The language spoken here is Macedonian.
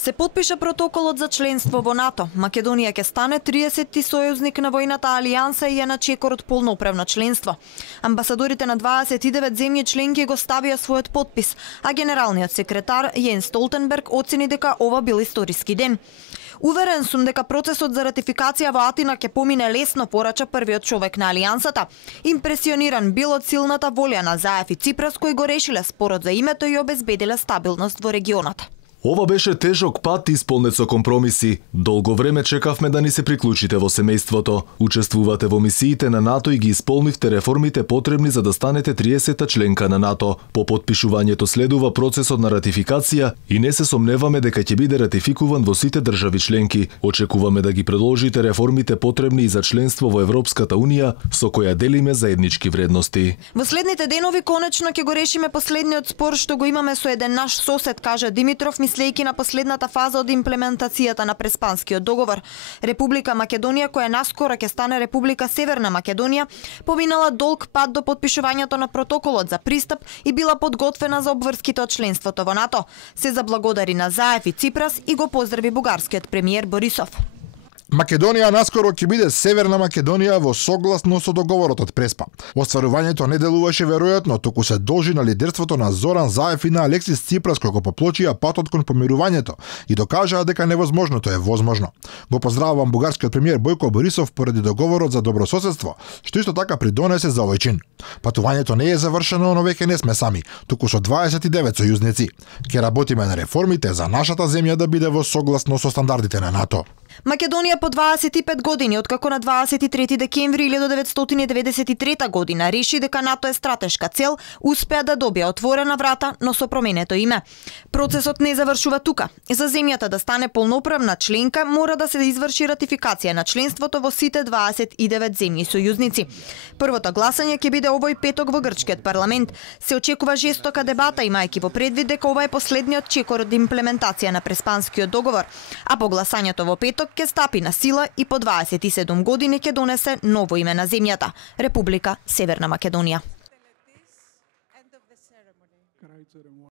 Се потпиша протоколот за членство во НАТО. Македонија ќе стане 30-ти сојузник на војната алијанса и е на чекор од полноправно членство. Амбасадорите на 29 земји членки го ставија својот потпис, а генералниот секретар Јенс Столтенберг оцени дека ова бил историски ден. Уверен сум дека процесот за ратификација во Атина ќе помине лесно, порача првиот човек на алијансата. Импресиониран бил од силната волја на Заев и Ципрас кои го решиле спорот за името и обезбедиле стабилност во регионот. Ова беше тежок пат исполнет со компромиси. Долго време чекавме да ни се приклучите во семејството. Учествувате во мисиите на НАТО и ги исполнивте реформите потребни за да станете 30-та членка на НАТО. По потпишувањето следува процесот на ратификација и не се сомневаме дека ќе биде ратификуван во сите држави членки. Очекуваме да ги продолжите реформите потребни и за членство во Европската Унија, со која делиме заеднички вредности. Во следните денови конечно ќе го решиме последниот спор што го имаме со еден наш сосед, кажа Димитров, мислејќи на последната фаза од имплементацијата на Преспанскиот договор. Република Македонија, која наскоро ќе стане Република Северна Македонија, поминала долг пат до потпишувањето на протоколот за пристап и била подготвена за обврските од членството во НАТО. Се заблагодари на Заев и Ципрас и го поздрави бугарскиот премиер Борисов. Македонија наскоро ќе биде Северна Македонија во согласно со договорот од Преспа. Остварувањето не делуваше веројатно, туку се должи на лидерството на Зоран Заев и на Алексис Ципрас кои го поплочија патот кон помирувањето и докажаа дека невозможното е возможно. Го поздравувам бугарскиот премиер Бојко Борисов поради договорот за добрососедство, што исто така придонесе за овој чин. Патувањето не е завршено, но веќе не сме сами, туку со 29 сојузници. Ќе работиме на реформите за нашата земја да биде во согласно со стандардите на НАТО. Македонија по 25 години, откако на 23 декември 1993 година реши дека НАТО е стратешка цел, успеа да добија отворена врата, но со променето име. Процесот не завршува тука. За земјата да стане полноправна членка, мора да се изврши ратификација на членството во сите 29 земји сојузници. Првото гласање ќе биде овој петок во грчкиот парламент. Се очекува жестока дебата, имајќи во предвид дека ова е последниот чекор од имплементација на Преспанскиот договор, а по гласањето во петок ќе стапи на сила и по 27 години ќе донесе ново име на земјата – Република Северна Македонија.